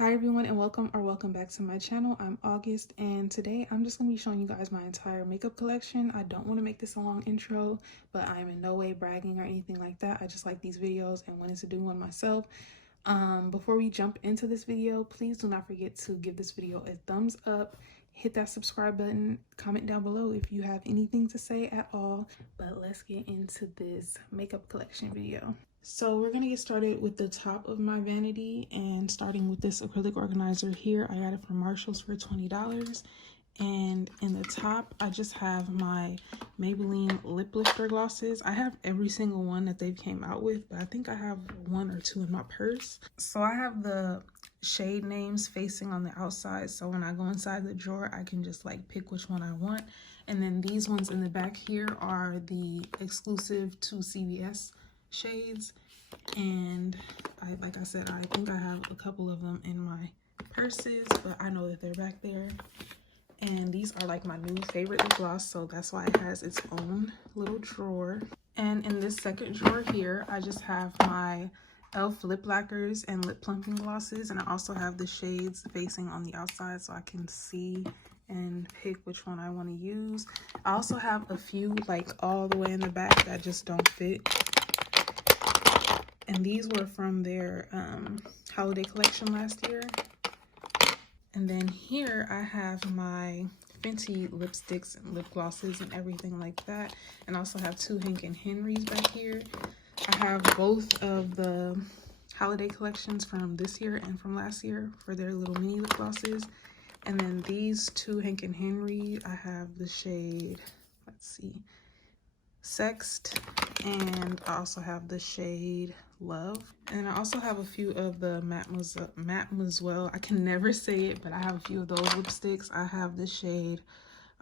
Hi everyone, and welcome back to my channel. I'm August, and today I'm just going to be showing you guys my entire makeup collection. I don't want to make this a long intro, but I'm in no way bragging or anything like that. I just like these videos and wanted to do one myself. Before we jump into this video, please do not forget to give this video a thumbs up, hit that subscribe button, comment down below if you have anything to say at all. But let's get into this makeup collection video. So we're gonna get started with the top of my vanity, and starting with this acrylic organizer here. I got it from Marshall's for $20. And in the top, I just have my Maybelline lip lifter glosses. I have every single one that they've came out with, but I think I have one or two in my purse. So I have the shade names facing on the outside, so when I go inside the drawer, I can just like pick which one I want. And then these ones in the back here are the exclusive to CVS shades, and like I said, I think I have a couple of them in my purses, but I know that they're back there. And these are like my new favorite lip gloss, so that's why it has its own little drawer. And in this second drawer here, I just have my e.l.f. lip lacquers and lip plumping glosses, and I also have the shades facing on the outside so I can see and pick which one I want to use. I also have a few like all the way in the back that just don't fit. And these were from their holiday collection last year. And then here I have my Fenty lipsticks and lip glosses and everything like that. And I also have two Hank and Henry's back here. I have both of the holiday collections from this year and from last year for their little mini lip glosses. And then these two Hank and Henry, I have the shade, let's see, Sexed, and I also have the shade Love. And I also have a few of the Mademoiselle, I can never say it, but I have a few of those lipsticks. I have the shade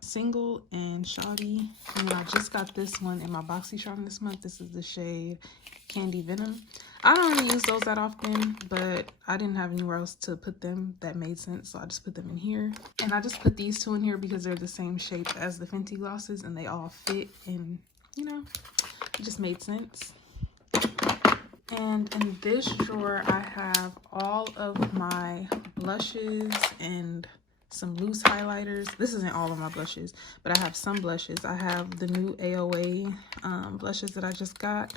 Single and Shoddy, and then I just got this one in my BoxyCharm this month. This is the shade Candy Venom. I don't really use those that often, but I didn't have anywhere else to put them that made sense, so I just put them in here. And I just put these two in here because they're the same shape as the Fenty glosses and they all fit, and you know, it just made sense. And in this drawer, I have all of my blushes and some loose highlighters. This isn't all of my blushes, but I have some blushes. I have the new AOA blushes that I just got.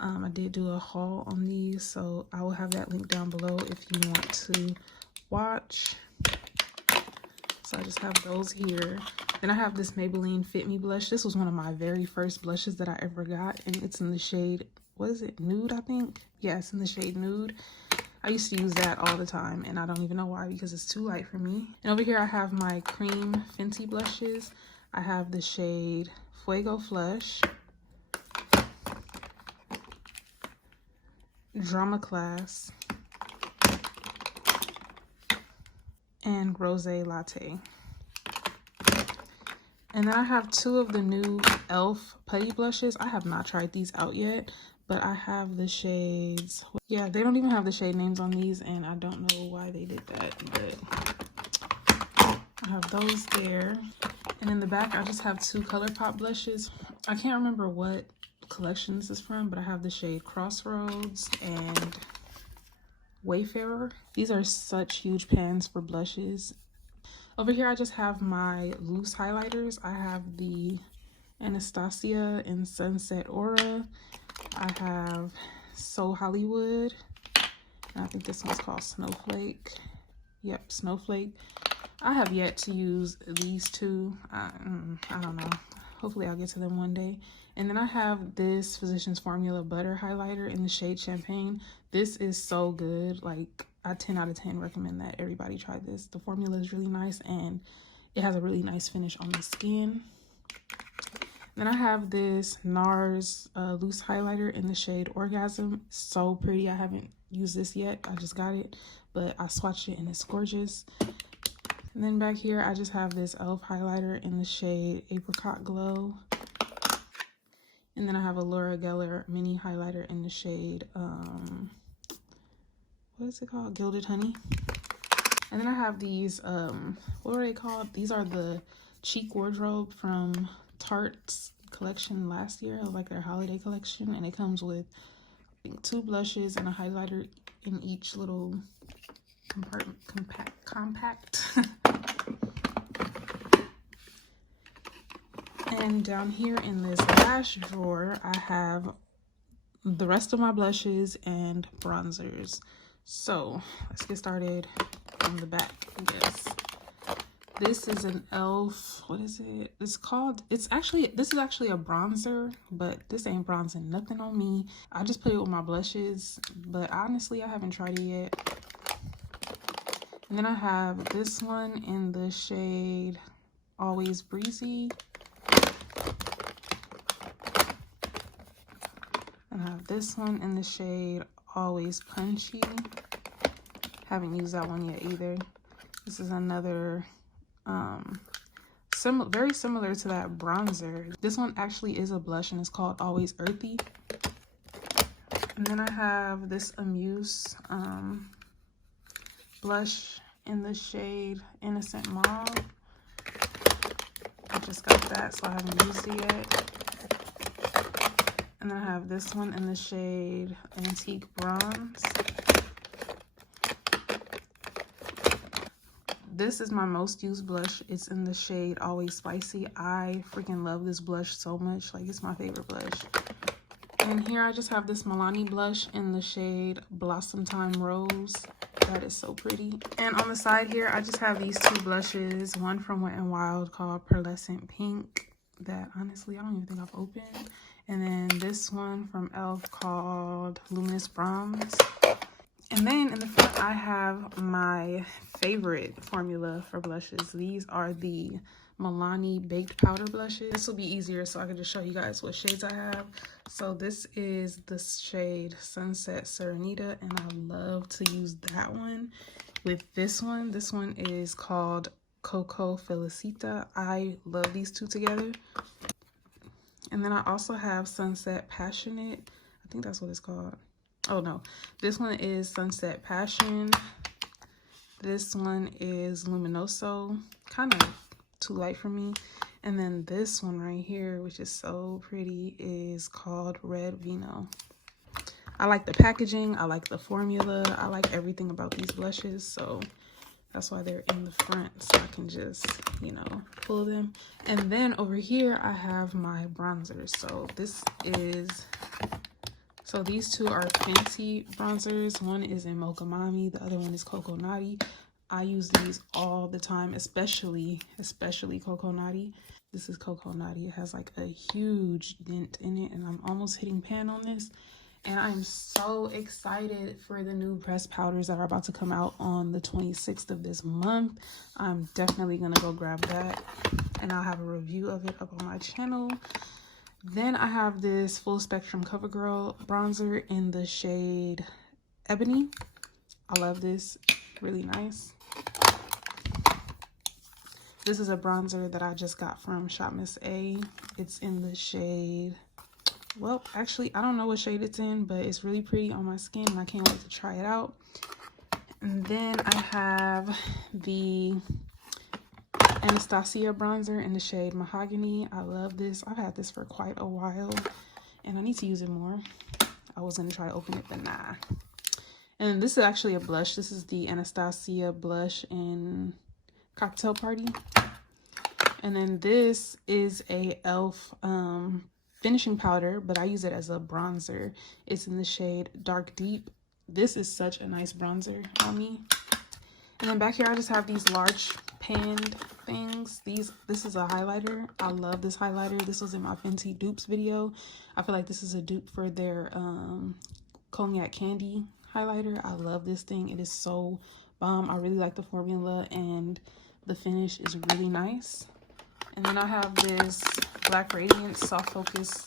I did do a haul on these, so I will have that link down below if you want to watch. So I just have those here. Then I have this Maybelline Fit Me blush. This was one of my very first blushes that I ever got, and it's in the shade, what is it, Nude, I think? Yeah, it's in the shade Nude. I used to use that all the time, and I don't even know why, because it's too light for me. And over here I have my cream Fenty blushes. I have the shade Fuego Flush, Drama Class, and Rose Latte. And then I have two of the new e.l.f. putty blushes. I have not tried these out yet, but I have the shades. Yeah, they don't even have the shade names on these, and I don't know why they did that, but I have those there. And in the back, I just have two Colourpop blushes. I can't remember what collection this is from, but I have the shade Crossroads and Wayfarer. These are such huge pans for blushes. Over here, I just have my loose highlighters. I have the Anastasia in Sunset Aura. I have So Hollywood. And I think this one's called Snowflake. Yep, Snowflake. I have yet to use these two. I don't know. Hopefully I'll get to them one day. And then I have this Physicians Formula Butter highlighter in the shade Champagne. This is so good. Like, I 10 out of 10 recommend that everybody try this. The formula is really nice, and it has a really nice finish on the skin. Then I have this NARS loose highlighter in the shade Orgasm. So pretty. I haven't used this yet. I just got it, but I swatched it and it's gorgeous. And then back here, I just have this e.l.f. highlighter in the shade Apricot Glow. And then I have a Laura Geller mini highlighter in the shade, what is it called? Gilded Honey. And then I have these, what are they called? These are the Cheek Wardrobe from Tarte's collection last year, like their holiday collection. And it comes with, I think, two blushes and a highlighter in each little compact. And down here in this lash drawer, I have the rest of my blushes and bronzers. So let's get started from the back, I guess. This is an e.l.f. What is it? It's called, this is actually a bronzer, but this ain't bronzing nothing on me. I just put it with my blushes, but honestly, I haven't tried it yet. And then I have this one in the shade Always Breezy. And I have this one in the shade Always Punchy. Haven't used that one yet either. This is another very similar to that bronzer. This one actually is a blush and it's called Always Earthy. And then I have this Amuse blush in the shade Innocent Mauve. I just got that, so I haven't used it yet. And then I have this one in the shade Antique Bronze. This is my most used blush. It's in the shade Always Spicy. I freaking love this blush so much. Like, it's my favorite blush. And here I just have this Milani blush in the shade Blossom Time Rose. That is so pretty. And on the side here, I just have these two blushes. One from Wet n Wild called Pearlescent Pink. That, honestly, I don't even think I've opened. And then this one from e.l.f. called Luminous Bronze. And then in the front, I have my favorite formula for blushes. These are the Milani Baked Powder blushes. This will be easier so I can just show you guys what shades I have. So this is the shade Sunset Serenita, and I love to use that one with this one. This one is called Coco Felicita. I love these two together. And then I also have Sunset Passionate. I think that's what it's called. Oh no, this one is Sunset Passion. This one is Luminoso, kind of too light for me. And then this one right here, which is so pretty, is called Red Vino. I like the packaging, I like the formula, I like everything about these blushes, so that's why they're in the front, so I can just, you know, pull them. And then over here, I have my bronzers. So these two are Fenty bronzers. One is in Mocha Mami, the other one is Coco Naughty. I use these all the time, especially Coco Naughty. This is Coco Naughty. It has like a huge dent in it, and I'm almost hitting pan on this. And I'm so excited for the new pressed powders that are about to come out on the 26th of this month. I'm definitely gonna go grab that, and I'll have a review of it up on my channel. Then I have this Full Spectrum CoverGirl bronzer in the shade Ebony. I love this, really nice. This is a bronzer that I just got from Shop Miss A. It's in the shade, well, actually, I don't know what shade it's in, but it's really pretty on my skin, and I can't wait to try it out. And then I have the Anastasia bronzer in the shade Mahogany. I love this. I've had this for quite a while, and I need to use it more. I was going to try to open it, but nah. And this is actually a blush. This is the Anastasia blush in Cocktail Party. And then this is a e.l.f. finishing powder, but I use it as a bronzer. It's in the shade Dark Deep. This is such a nice bronzer on me. And then back here, I just have these large panned things. This is a highlighter. I love this highlighter. This was in my Fenty dupes video. I feel like this is a dupe for their Cognac Candy highlighter. I love this thing. It is so bomb. I really like the formula, and the finish is really nice. And then I have this Black Radiance Soft Focus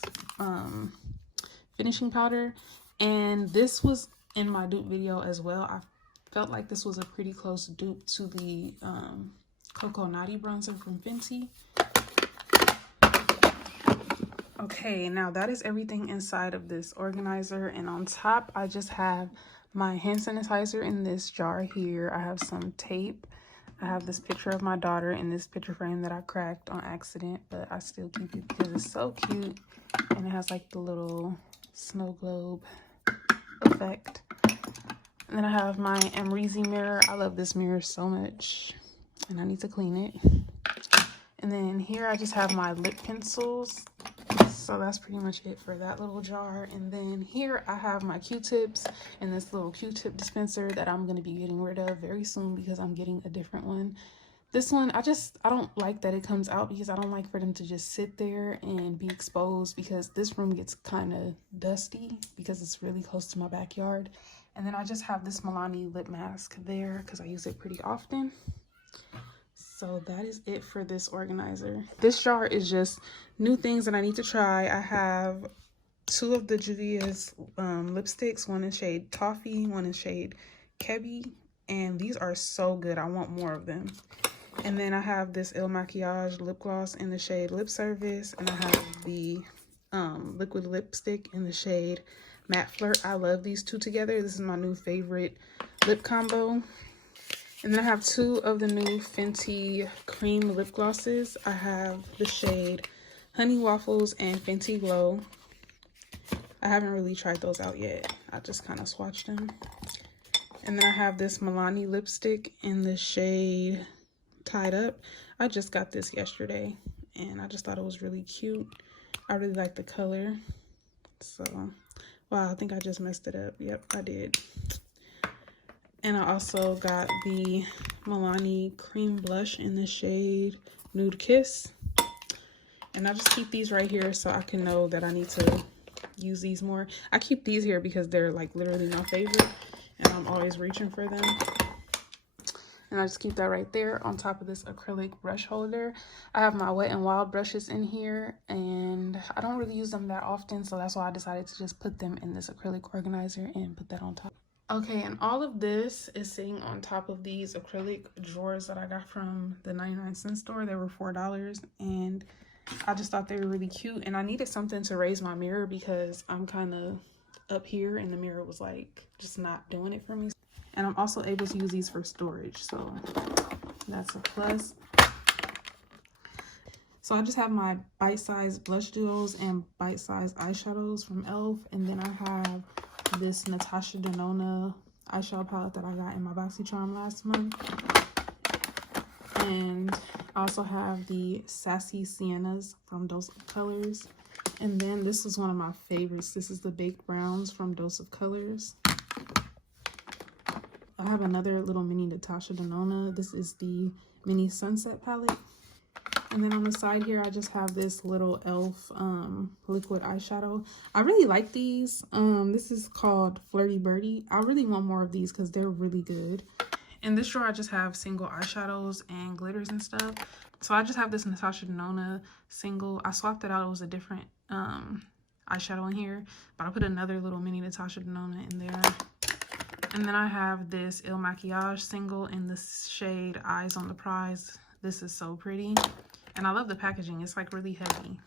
finishing powder, and this was in my dupe video as well. I felt like this was a pretty close dupe to the Coco Naughty bronzer from Fenty. Okay, now that is everything inside of this organizer, and on top I just have my hand sanitizer in this jar here. I have some tape. I have this picture of my daughter in this picture frame that I cracked on accident, but I still keep it because it's so cute, and it has like the little snow globe effect. And then I have my Amrezy mirror. I love this mirror so much, and I need to clean it. And then here I just have my lip pencils. So that's pretty much it for that little jar. And then here I have my Q-tips and this little Q-tip dispenser that I'm going to be getting rid of very soon because I'm getting a different one. This one, I don't like that it comes out because I don't like for them to just sit there and be exposed because this room gets kind of dusty because it's really close to my backyard. And then I just have this Milani lip mask there because I use it pretty often. So that is it for this organizer. This jar is just new things that I need to try. I have 2 of the Juvia's lipsticks, one in shade Toffee, one in shade Kebby, and these are so good. I want more of them. And then I have this Il Makiage lip gloss in the shade Lip Service, and I have the liquid lipstick in the shade Matte Flirt. I love these 2 together. This is my new favorite lip combo. And then I have 2 of the new Fenty cream lip glosses. I have the shade Honey Waffles and Fenty Glow. I haven't really tried those out yet. I just kind of swatched them. And then I have this Milani lipstick in the shade Tied Up. I just got this yesterday and I just thought it was really cute. I really like the color. So, wow, I think I just messed it up. Yep, I did. And I also got the Milani cream blush in the shade Nude Kiss. And I just keep these right here so I can know that I need to use these more. I keep these here because they're like literally my favorite and I'm always reaching for them. And I just keep that right there on top of this acrylic brush holder. I have my Wet n Wild brushes in here and I don't really use them that often, so that's why I decided to just put them in this acrylic organizer and put that on top. Okay, and all of this is sitting on top of these acrylic drawers that I got from the 99-cent store. They were $4 and I just thought they were really cute, and I needed something to raise my mirror because I'm kind of up here and the mirror was like just not doing it for me. And I'm also able to use these for storage, so that's a plus. So I just have my bite-sized blush duos and bite-sized eyeshadows from e.l.f. And then I have this Natasha Denona eyeshadow palette that I got in my BoxyCharm last month. And I also have the Sassy Siennas from Dose of Colors. And then this is one of my favorites. This is the Baked Browns from Dose of Colors. I have another little mini Natasha Denona. This is the Mini Sunset palette. And then on the side here, I just have this little e.l.f. Liquid eyeshadow. I really like these. This is called Flirty Birdie. I really want more of these because they're really good. In this drawer, I just have single eyeshadows and glitters and stuff. So I just have this Natasha Denona single. I swapped it out. It was a different eyeshadow in here. But I put another little mini Natasha Denona in there. And then I have this Il Makiage single in the shade Eyes on the Prize. This is so pretty. And I love the packaging. It's like really heavy.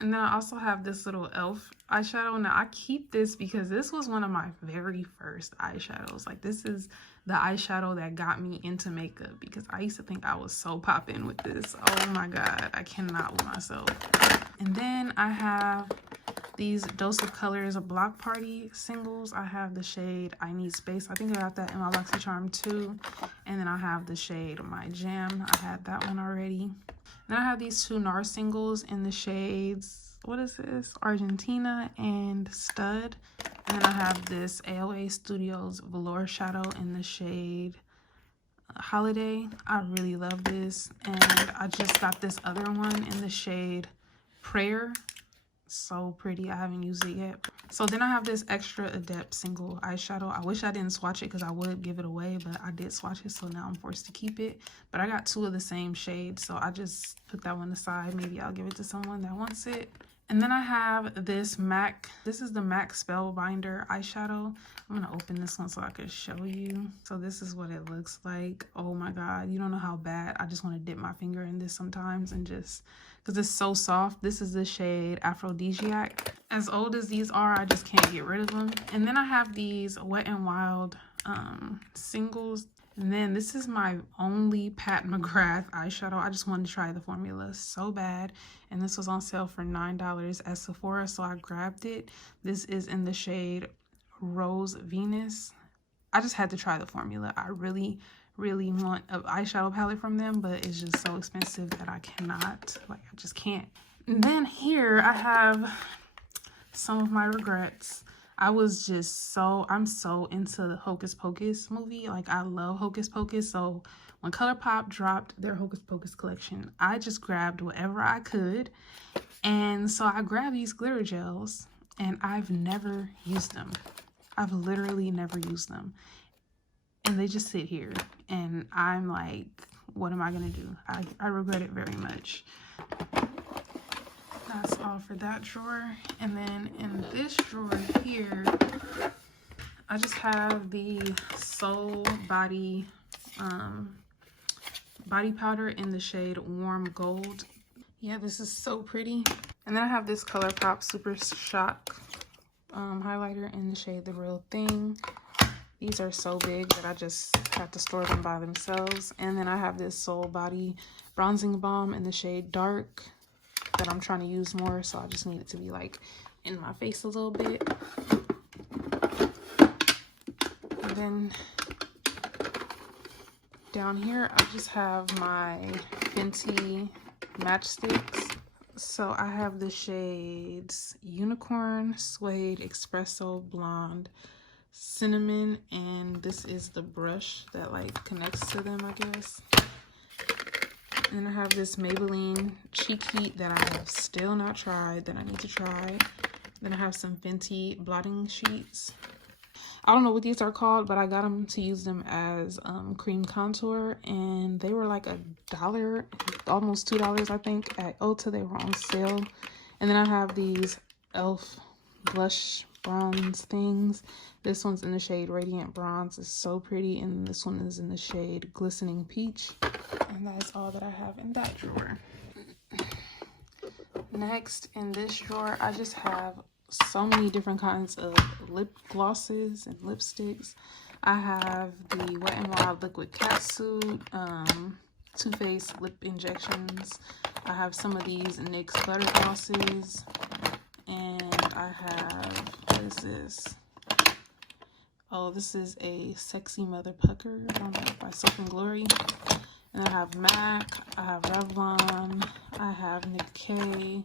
And then I also have this little e.l.f. eyeshadow. Now I keep this because this was one of my very first eyeshadows. Like this is the eyeshadow that got me into makeup because I used to think I was so poppin' with this. Oh my God, I cannot with myself. And then I have these Dose of Colors Block Party singles. I have the shade I Need Space. I think I got that in my BoxyCharm too. And then I have the shade My Jam. I had that one already. Then I have these 2 NARS singles in the shades, what is this? Argentina and Stud. And then I have this AOA Studios Velour Shadow in the shade Holiday. I really love this. And I just got this other one in the shade Prayer. So pretty. I haven't used it yet. So then I have this extra Adept single eyeshadow. I wish I didn't swatch it because I would give it away, but I did swatch it, so now I'm forced to keep it. But I got 2 of the same shade, so I just put that one aside. Maybe I'll give it to someone that wants it. And then I have this MAC. This is the MAC Spellbinder eyeshadow. I'm going to open this one so I can show you. So this is what it looks like. Oh my God. You don't know how bad. I just want to dip my finger in this sometimes and just, because it's so soft. This is the shade Aphrodisiac. As old as these are, I just can't get rid of them. And then I have these Wet n Wild singles. And then this is my only Pat McGrath eyeshadow. I just wanted to try the formula so bad. And this was on sale for $9 at Sephora, so I grabbed it. This is in the shade Rose Venus. I just had to try the formula. I really want an eyeshadow palette from them, but it's just so expensive that I cannot, like, I just can't. And then here I have some of my regrets. I'm so into the Hocus Pocus movie. Like, I love Hocus Pocus. So when Colourpop dropped their Hocus Pocus collection, I just grabbed whatever I could. And so I grabbed these glitter gels, and I've never used them. I've literally never used them. And they just sit here. And I'm like, what am I going to do? I regret it very much. That's all for that drawer. And then in this drawer here, I just have the Soul Body body powder in the shade Warm Gold. Yeah, this is so pretty. And then I have this Colourpop Super Shock highlighter in the shade The Real Thing. These are so big that I just have to store them by themselves. And then I have this Soul Body Bronzing Balm in the shade Dark that I'm trying to use more, so I just need it to be like in my face a little bit. And then down here I just have my Fenty matchsticks. So I have the shades Unicorn, Suede, Espresso, Blonde, Cinnamon, and this is the brush that like connects to them, I guess. And I have this Maybelline Cheek Heat that I have still not tried, that I need to try. Then I have some Fenty blotting sheets. I don't know what these are called, but I got them to use them as cream contour, and they were like $1, almost $2, I think, at Ulta. They were on sale. And then I have these e.l.f. blush bronze things. This one's in the shade Radiant Bronze. It's so pretty. And this one is in the shade Glistening Peach. And that's all that I have in that drawer. Next, in this drawer, I just have so many different kinds of lip glosses and lipsticks. I have the Wet n Wild Liquid Catsuit, Too Faced lip injections. I have some of these NYX butter glosses, and I have, what is this? Oh, this is a Sexy Mother Pucker, I don't know, by Soap and Glory. And I have MAC, I have Revlon, I have Nick K,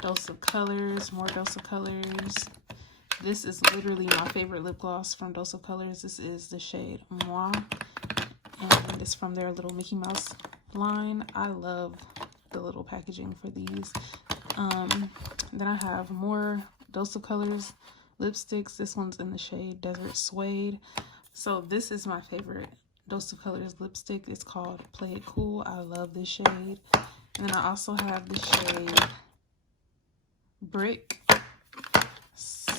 Dose of Colors, more Dose of Colors. This is literally my favorite lip gloss from Dose of Colors. This is the shade Moi, and it's from their little Mickey Mouse line. I love the little packaging for these. Then I have more Dose of Colors lipsticks. This one's in the shade Desert Suede. So this is my favorite Dose of Colors lipstick. It's called Play It Cool. I love this shade. And then I also have the shade Brick. So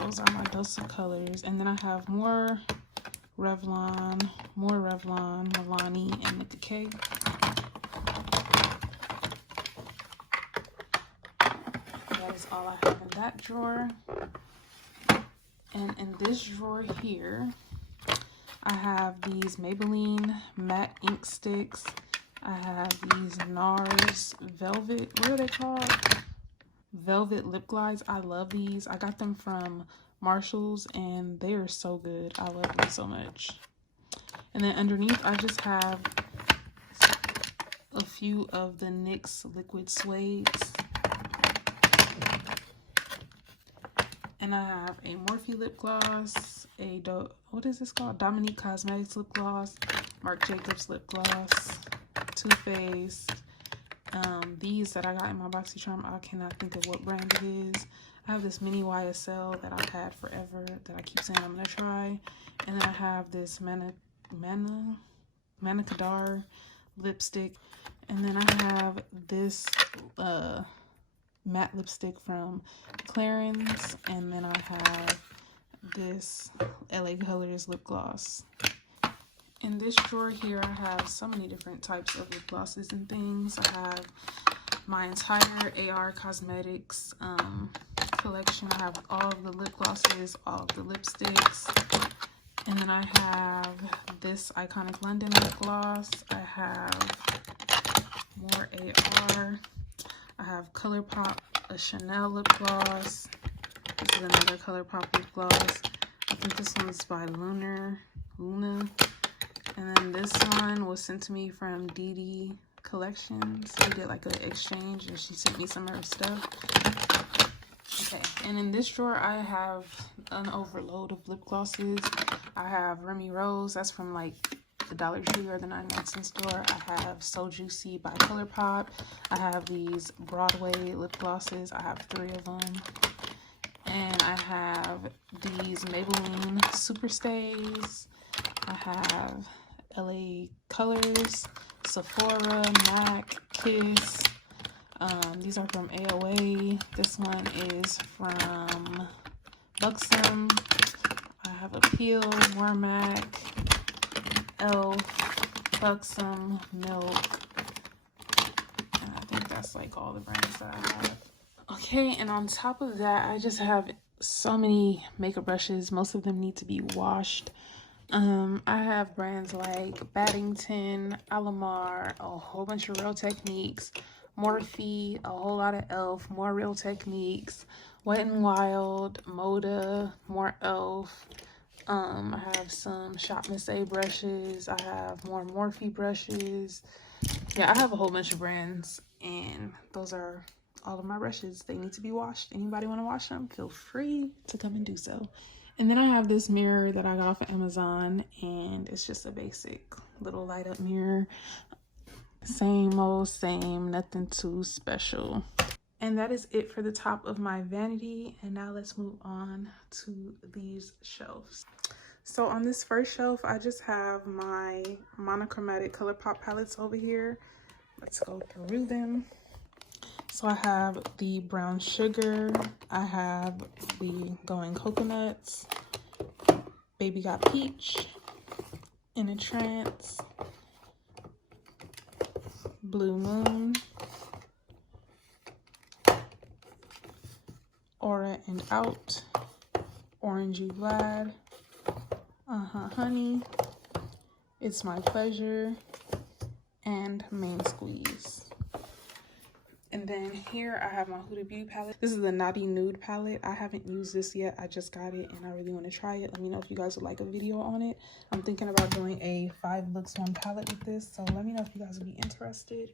those are my Dose of Colors. And then I have more Revlon, Milani, and Nick K. That is all I have in that drawer. And in this drawer here, I have these Maybelline matte ink sticks. I have these NARS Velvet, what are they called? Velvet lip glides. I love these. I got them from Marshall's and they are so good. I love them so much. And then underneath I just have a few of the NYX liquid suedes. And I have a Morphe lip gloss, what is this called? Dominique Cosmetics lip gloss, Marc Jacobs lip gloss, Too Faced. These that I got in my BoxyCharm, I cannot think of what brand it is. I have this mini YSL that I've had forever that I keep saying I'm gonna try. And then I have this Manicadar lipstick. And then I have this matte lipstick from Clarins, and then I have this LA Colors lip gloss. In this drawer here, I have so many different types of lip glosses and things. I have my entire AR Cosmetics collection. I have all of the lip glosses, all of the lipsticks, and then I have this Iconic London lip gloss. I have more AR. I have Colourpop, a Chanel lip gloss. This is another Colourpop lip gloss. I think this one's by Lunar. Luna. And then this one was sent to me from Dee Collections. We did like an exchange and she sent me some of her stuff. Okay, and in this drawer I have an overload of lip glosses. I have Remy Rose, that's from like the Dollar Tree or the 99-cent store. I have So Juicy by Colourpop. I have these Broadway lip glosses. I have 3 of them. And I have these Maybelline Superstays. I have LA Colors, Sephora, MAC, Kiss. These are from AOA. This one is from Buxom. I have Appeal, Wormac, Elf, Buxom, Milk. And I think that's like all the brands that I have. Okay, and on top of that, I just have so many makeup brushes. Most of them need to be washed. I have brands like Baddington, Alamar, a whole bunch of Real Techniques, Morphe, a whole lot of Elf, more Real Techniques, Wet n Wild, Moda, more Elf. I have some Shop Miss A brushes. I have more Morphe brushes. Yeah, I have a whole bunch of brands, and those are all of my brushes. They need to be washed. Anybody want to wash them, feel free to come and do so. And then I have this mirror that I got off of Amazon, and it's just a basic little light up mirror. Same old same, nothing too special. And that is it for the top of my vanity. And now let's move on to these shelves. So on this first shelf, I just have my monochromatic Colourpop palettes over here. Let's go through them. So I have the Brown Sugar, I have the Going Coconuts, Baby Got Peach, In a Trance, Blue Moon, Aura and Out, Orange You Glad, Honey, It's My Pleasure, and Main Squeeze. And then here I have my Huda Beauty palette. This is the Naughty Nude palette. I haven't used this yet. I just got it and I really want to try it. Let me know if you guys would like a video on it. I'm thinking about doing a 5 looks 1 palette with this. So let me know if you guys would be interested.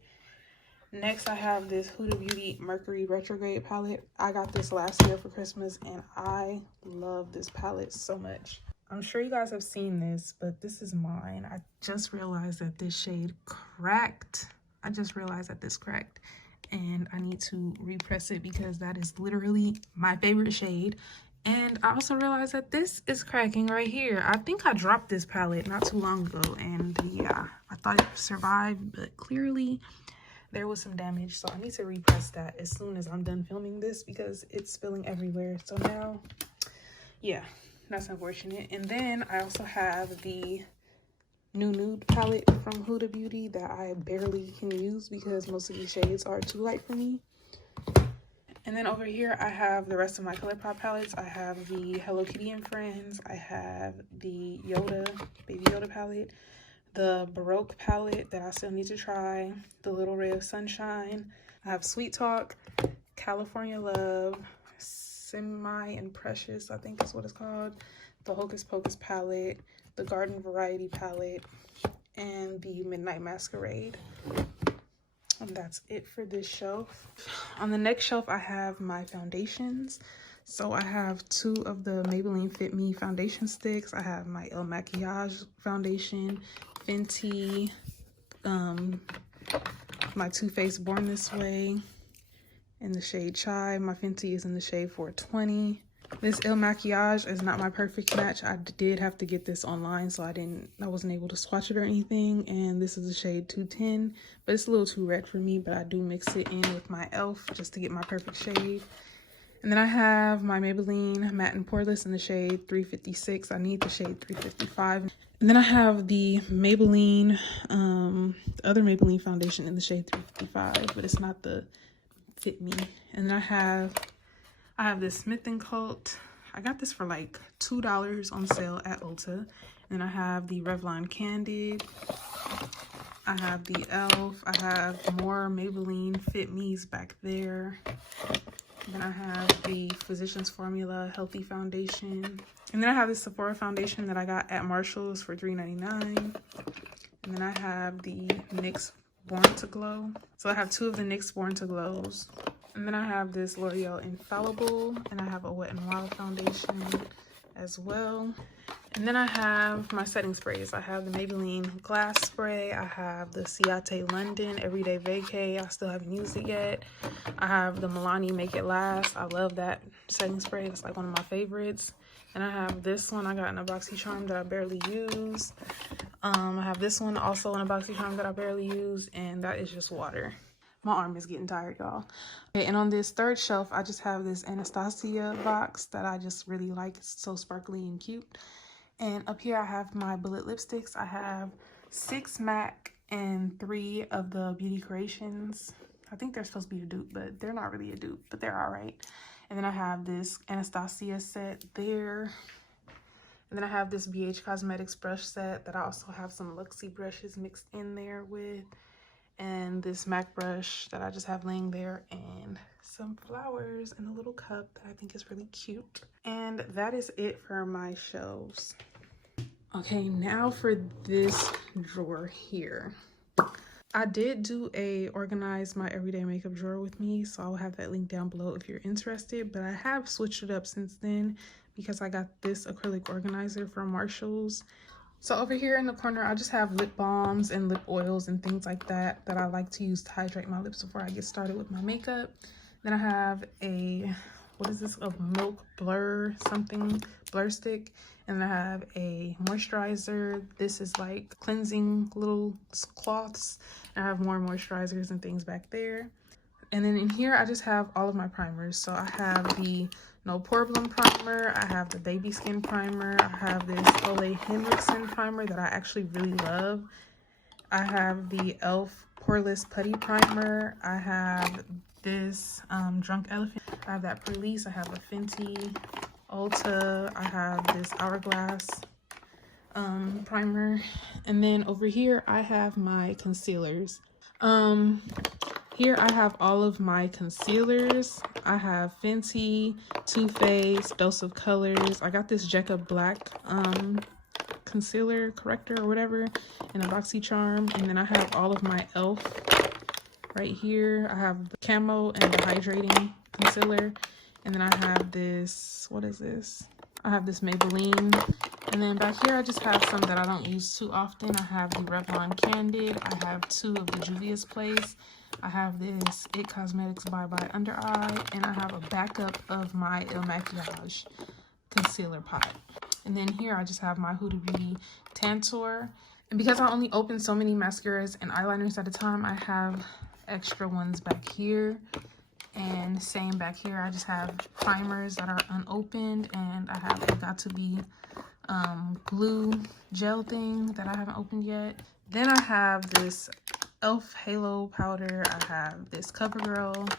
Next, I have this Huda Beauty Mercury Retrograde palette. I got this last year for Christmas and I love this palette so much. I'm sure you guys have seen this, but this is mine. I just realized that this shade cracked. I just realized that this cracked. And I need to repress it because that is literally my favorite shade. And I also realized that this is cracking right here. I think I dropped this palette not too long ago, and yeah, I thought it survived, but clearly there was some damage. So I need to repress that as soon as I'm done filming this because it's spilling everywhere. So now, yeah, that's unfortunate. And then I also have the new nude palette from Huda Beauty that I barely can use because most of these shades are too light for me. And then over here I have the rest of my Colourpop palettes. I have the Hello Kitty and Friends, I have the Yoda, Baby Yoda palette, the Baroque palette that I still need to try, the Little Ray of Sunshine, I have Sweet Talk, California Love, Semi and Precious, I think is what it's called, the Hocus Pocus palette, the Garden Variety palette, and the Midnight Masquerade. And that's it for this shelf. On the next shelf, I have my foundations. So I have 2 of the Maybelline Fit Me foundation sticks. I have my El Maquillage foundation, Fenty, my Too Faced Born This Way in the shade Chai. My Fenty is in the shade 420. This El Maquillage is not my perfect match. I did have to get this online, so I wasn't able to swatch it or anything. And this is the shade 210, but it's a little too red for me, but I do mix it in with my Elf just to get my perfect shade. And then I have my Maybelline Matte and Poreless in the shade 356. I need the shade 355. And then I have the Maybelline, the other Maybelline foundation in the shade 355, but it's not the Fit Me. And then I have this Smith & Cult. I got this for like $2 on sale at Ulta. And I have the Revlon Candid. I have the Elf. I have more Maybelline Fit Me's back there. Then I have the Physicians Formula Healthy Foundation. And then I have this Sephora foundation that I got at Marshall's for $3.99. And then I have the NYX Born to Glow. So I have two of the NYX Born to Glows. And then I have this L'Oreal Infallible, and I have a Wet n Wild foundation as well. And then I have my setting sprays. I have the Maybelline Glass Spray. I have the Ciate London Everyday Vacay. I still haven't used it yet. I have the Milani Make It Last. I love that setting spray. It's like one of my favorites. And I have this one I got in a BoxyCharm that I barely use. I have this one also in a BoxyCharm that I barely use, and that is just water. My arm is getting tired, y'all. Okay, and on this third shelf, I just have this Anastasia box that I just really like. It's so sparkly and cute. And up here, I have my Bullet lipsticks. I have 6 MAC and 3 of the Beauty Creations. I think they're supposed to be a dupe, but they're not really a dupe, but they're all right. And then I have this Anastasia set there. And then I have this BH Cosmetics brush set that I also have some Luxie brushes mixed in there with. And this MAC brush that I just have laying there, and some flowers in a little cup that I think is really cute. And that is it for my shelves. Okay, now for this drawer here. I did do a organize my everyday makeup drawer with me, so I'll have that link down below if you're interested, but I have switched it up since then because I got this acrylic organizer from Marshall's. So over here in the corner, I just have lip balms and lip oils and things like that I like to use to hydrate my lips before I get started with my makeup. Then I have a, what is this, a milk blur something, blur stick. And then I have a moisturizer. This is like cleansing little cloths. And I have more moisturizers and things back there. And then in here, I just have all of my primers. So I have the No Problem primer. I have the Baby Skin primer. I have this Ole Henriksen primer that I actually really love. I have the e.l.f. Poreless Putty primer. I have this Drunk Elephant. I have that Perlice. I have a Fenty Ulta. I have this Hourglass primer. And then over here, I have my concealers. Here I have all of my concealers. I have Fenty, Too Faced, Dose of Colors. I got this Jecca Black concealer corrector or whatever in a BoxyCharm. And then I have all of my e.l.f. right here. I have the Camo and the Hydrating Concealer. And then I have this, what is this? I have this Maybelline. And then back here, I just have some that I don't use too often. I have the Revlon Candid. I have 2 of the Juvia's Place. I have this IT Cosmetics Bye Bye Under Eye. And I have a backup of my Il Makiage concealer pot. And then here, I just have my Huda Beauty Tantour. And because I only open so many mascaras and eyeliners at a time, I have extra ones back here. And same back here, I just have primers that are unopened, and I have a Got To Be glue gel thing that I haven't opened yet. Then I have this e.l.f. Halo powder. I have this CoverGirl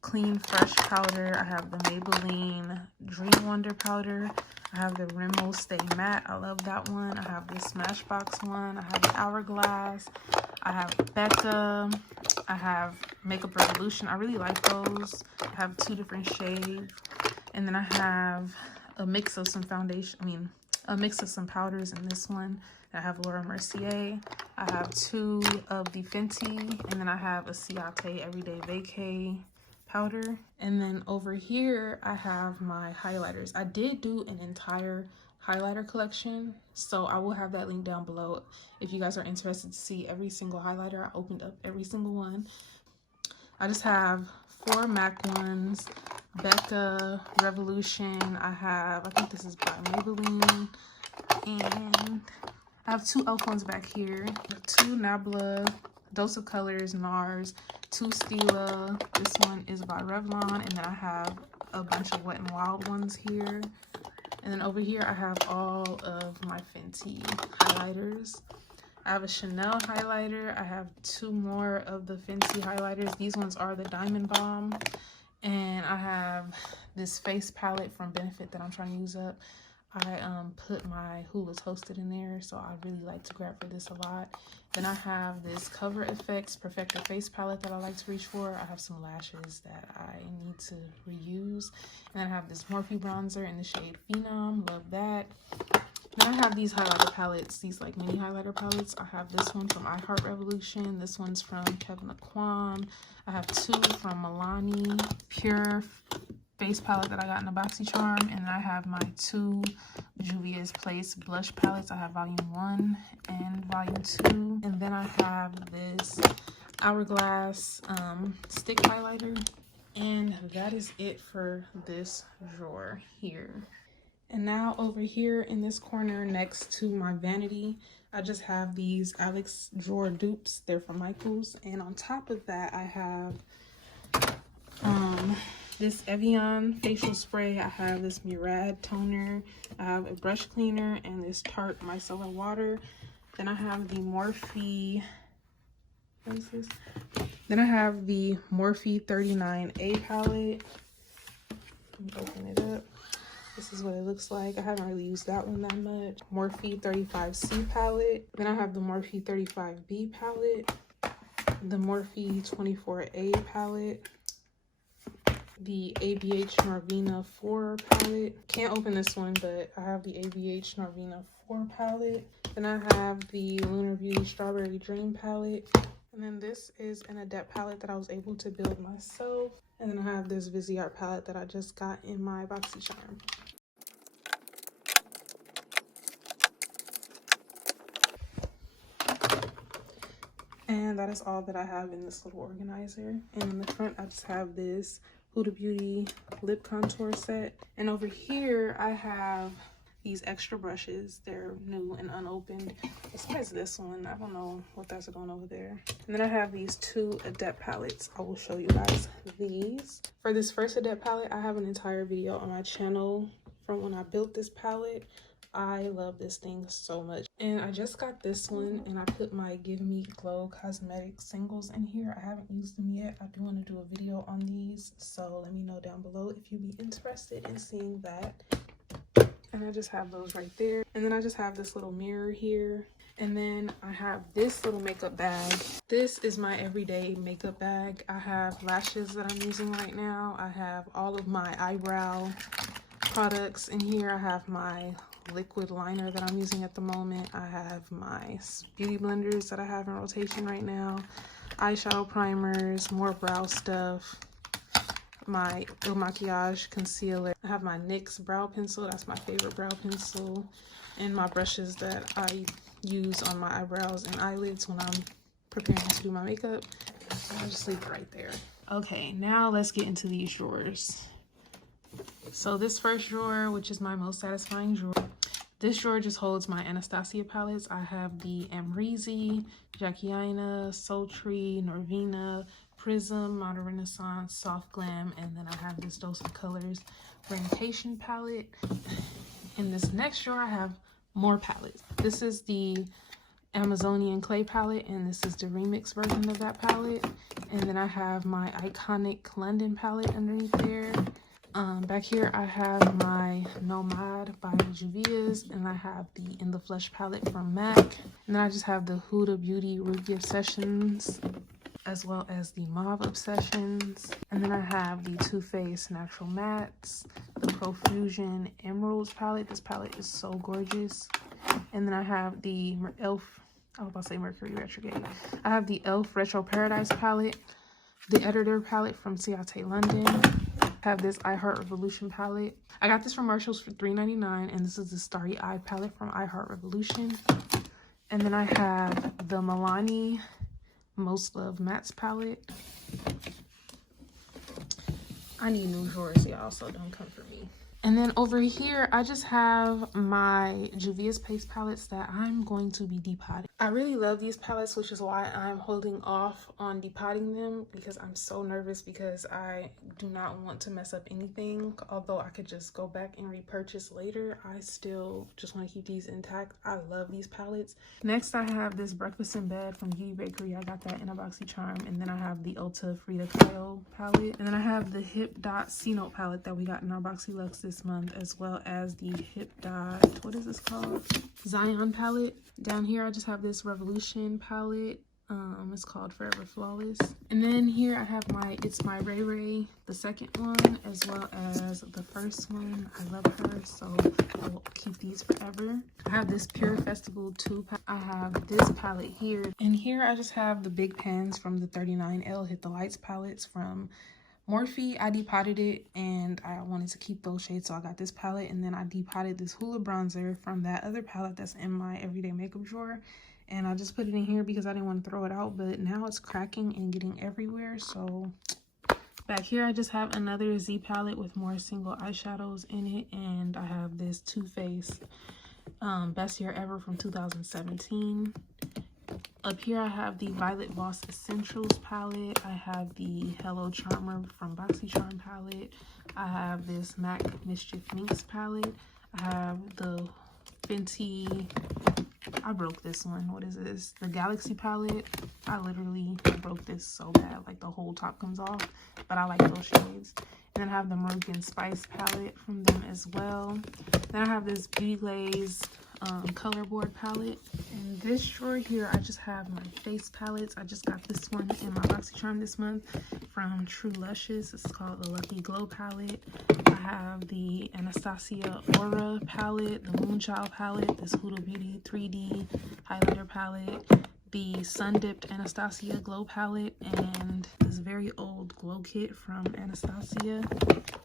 Clean Fresh powder. I have the Maybelline Dream Wonder powder. I have the Rimmel Stay Matte. I love that one. I have the Smashbox one. I have the Hourglass. I have Becca. I have Makeup Revolution. I really like those. I have 2 different shades. And then I have a mix of some foundation, a mix of some powders in this one. I have Laura Mercier. I have 2 of the Fenty. And then I have a Ciate Everyday Vacay powder. And then over here, I have my highlighters. I did do an entire highlighter collection, so I will have that link down below if you guys are interested to see every single highlighter. I opened up every single one. I just have 4 MAC ones, Becca, Revolution. I think this is by Maybelline, and I have 2 e.l.f. ones back here, 2 Nabla, Dose of Colors, NARS, 2 Stila. This one is by Revlon, and then I have a bunch of Wet n Wild ones here. And then over here, I have all of my Fenty highlighters. I have a Chanel highlighter. I have 2 more of the Fenty highlighters. These ones are the Diamond Bomb. And I have this face palette from Benefit that I'm trying to use up. I put my Hula's Hosted in there, so I really like to grab for this a lot. Then I have this Cover FX Perfector Face Palette that I like to reach for. I have some lashes that I need to reuse. And I have this Morphe bronzer in the shade Phenom. Love that. Then I have these highlighter palettes, these like mini highlighter palettes. I have this one from iHeart Revolution. This one's from Kevin Aquan. I have two from Milani Pure face palette that I got in a BoxyCharm, and then I have my two Juvia's Place blush palettes. I have volume 1 and volume 2, and then I have this Hourglass stick highlighter, and that is it for this drawer here. And now over here in this corner next to my vanity, I just have these Alex drawer dupes. They're from Michaels, and on top of that I have this Evian facial spray. I have this Murad toner. I have a brush cleaner and this Tarte micellar water. Then I have the Morphe, what is this? Then I have the Morphe 39A palette. Let me open it up. This is what it looks like. I haven't really used that one that much. Morphe 35C palette. Then I have the Morphe 35B palette. The Morphe 24A palette. The ABH Norvina 4 palette. Can't open this one, but I have the ABH Norvina 4 palette. Then I have the Lunar Beauty Strawberry Dream palette. And then this is an Adept palette that I was able to build myself. And then I have this Viseart palette that I just got in my BoxyCharm. And that is all that I have in this little organizer. And in the front, I just have this Huda Beauty lip contour set. And over here, I have these extra brushes. They're new and unopened. Besides this one, I don't know what that's going over there. And then I have these two Adept palettes. I will show you guys these. For this first Adept palette, I have an entire video on my channel from when I built this palette. I love this thing so much. And I just got this one, and I put my Give Me Glow Cosmetics singles in here. I haven't used them yet. I do want to do a video on these, so let me know down below if you'd be interested in seeing that. And I just have those right there. And then I just have this little mirror here. And then I have this little makeup bag. This is my everyday makeup bag. I have lashes that I'm using right now. I have all of my eyebrow products in here. I have my liquid liner that I'm using at the moment. I have my beauty blenders that I have in rotation right now, eyeshadow primers, more brow stuff, my Il Makiage concealer. I have my NYX brow pencil. That's my favorite brow pencil, and my brushes that I use on my eyebrows and eyelids when I'm preparing to do my makeup. I'll just leave it right there. Okay, now let's get into these drawers. So this first drawer, which is my most satisfying drawer, this drawer just holds my Anastasia palettes. I have the Amrezy, Jackie Aina, Sultry, Norvina, Prism, Modern Renaissance, Soft Glam, and then I have this Dose of Colors Orientation palette. In this next drawer, I have more palettes. This is the Amazonian Clay palette, and this is the remix version of that palette. And then I have my Iconic London palette underneath there. Back here I have my Nomad by Juvia's, and I have the In the Flesh palette from MAC. And then I just have the Huda Beauty Ruby Obsessions, as well as the Mauve Obsessions. And then I have the Too Faced Natural Mattes, the Profusion Emeralds palette. This palette is so gorgeous. And then I have the e.l.f., I was about to say Mercury Retrograde. I have the e.l.f. Retro Paradise palette, the Editor palette from Ciate London. I have this iHeart Revolution palette. I got this from Marshalls for $3.99, and this is the Starry Eye palette from iHeart Revolution. And then I have the Milani Most Loved Mattes palette. I need new drawers, y'all, so don't come for me. And then over here, I just have my Juvia's Paste palettes that I'm going to be depotting. I really love these palettes, which is why I'm holding off on depotting them, because I'm so nervous, because I do not want to mess up anything. Although I could just go back and repurchase later, I still just want to keep these intact. I love these palettes. Next, I have this Breakfast in Bed from Beauty Bakery. I got that in a BoxyCharm. And then I have the Ulta Frida Kahlo palette. And then I have the Hip Dot C-Note palette that we got in our Boxy Luxe this this month, as well as the Hip Dot, what is this called? Zion palette. Down here I just have this Revolution palette. It's called Forever Flawless. And then here I have It's My Ray Ray, the second one, as well as the first one. I love her, so I will keep these forever. I have this Pure Festival 2 palette. I have this palette here. And here I just have the big pens from the 39L Hit the Lights palettes from Morphe. I depotted it and I wanted to keep those shades, so I got this palette. And then I depotted this Hoola bronzer from that other palette that's in my everyday makeup drawer. And I just put it in here because I didn't want to throw it out, but now it's cracking and getting everywhere. So back here I just have another Z palette with more single eyeshadows in it. And I have this Too Faced Best Year Ever from 2017. Up here I have the Violet Voss Essentials palette. I have the Hello Charmer from BoxyCharm palette. I have this MAC Mischief Minx palette. I have the Fenty, I broke this one. What is this? The Galaxy palette. I literally broke this so bad. Like the whole top comes off. But I like those shades. And then I have the Morgan Spice palette from them as well. Then I have this Beauty Glaze color board palette. In this drawer here, I just have my face palettes. I just got this one in my BoxyCharm this month from True Luscious. It's called the Lucky Glow palette. I have the Anastasia Aura palette, the Moonchild palette, this Huda Beauty 3D highlighter palette, the Sun Dipped Anastasia Glow palette, and this very old glow kit from Anastasia.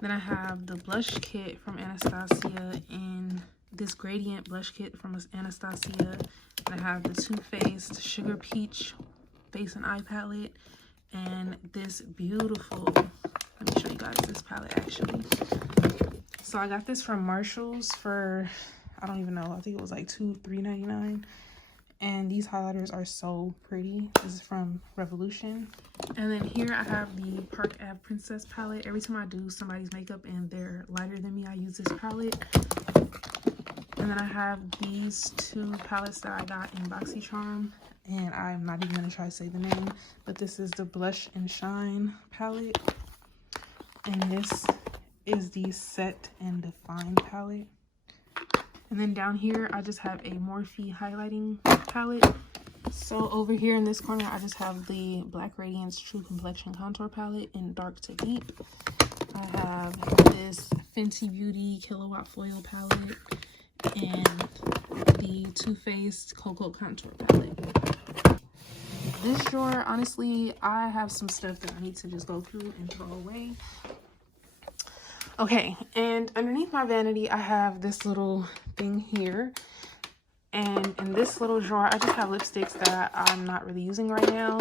Then I have the blush kit from Anastasia in this gradient blush kit from Anastasia. And I have the Too Faced Sugar Peach face and eye palette, and this beautiful, let me show you guys this palette actually. So I got this from Marshall's for, I don't even know, I think it was like $3.99. And these highlighters are so pretty. This is from Revolution. And then here I have the Park Ave Princess palette. Every time I do somebody's makeup and they're lighter than me, I use this palette. And then I have these two palettes that I got in BoxyCharm, and I'm not even going to try to say the name, but this is the Blush and Shine palette, and this is the Set and Define palette. And then down here I just have a Morphe highlighting palette. So over here in this corner I just have the Black Radiance True Complexion Contour palette in Dark to Deep. I have this Fenty Beauty Kilowatt Foil palette and the Too Faced Cocoa Contour palette. This drawer, honestly, I have some stuff that I need to just go through and throw away. Okay, and underneath my vanity, I have this little thing here. And in this little drawer, I just have lipsticks that I'm not really using right now.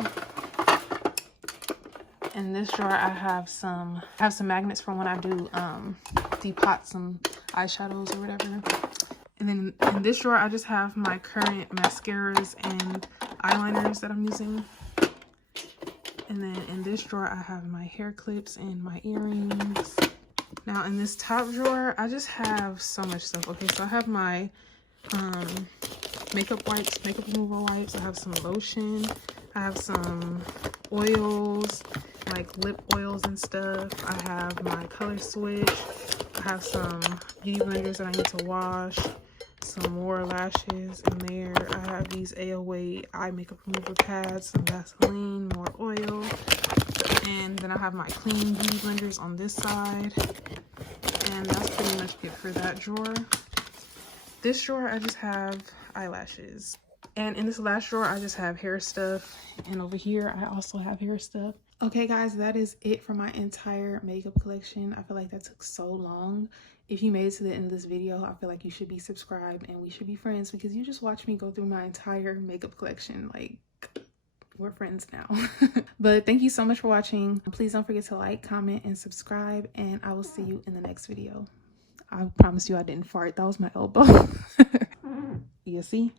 In this drawer, I have some magnets from when I do depot some eyeshadows or whatever. And then in this drawer, I just have my current mascaras and eyeliners that I'm using. And then in this drawer, I have my hair clips and my earrings. Now in this top drawer, I just have so much stuff. Okay, so I have my makeup wipes, makeup removal wipes. I have some lotion. I have some oils, like lip oils and stuff. I have my color switch. I have some beauty blenders that I need to wash. Some more lashes in there. I have these AOA eye makeup remover pads, some Vaseline, more oil. And then I have my clean beauty blenders on this side. And that's pretty much it for that drawer. This drawer, I just have eyelashes. And in this last drawer, I just have hair stuff. And over here, I also have hair stuff. Okay, guys, that is it for my entire makeup collection. I feel like that took so long. If you made it to the end of this video, I feel like you should be subscribed and we should be friends because you just watched me go through my entire makeup collection. Like, we're friends now. But thank you so much for watching. Please don't forget to like, comment, and subscribe, and I will see you in the next video. I promise you I didn't fart. That was my elbow. You see?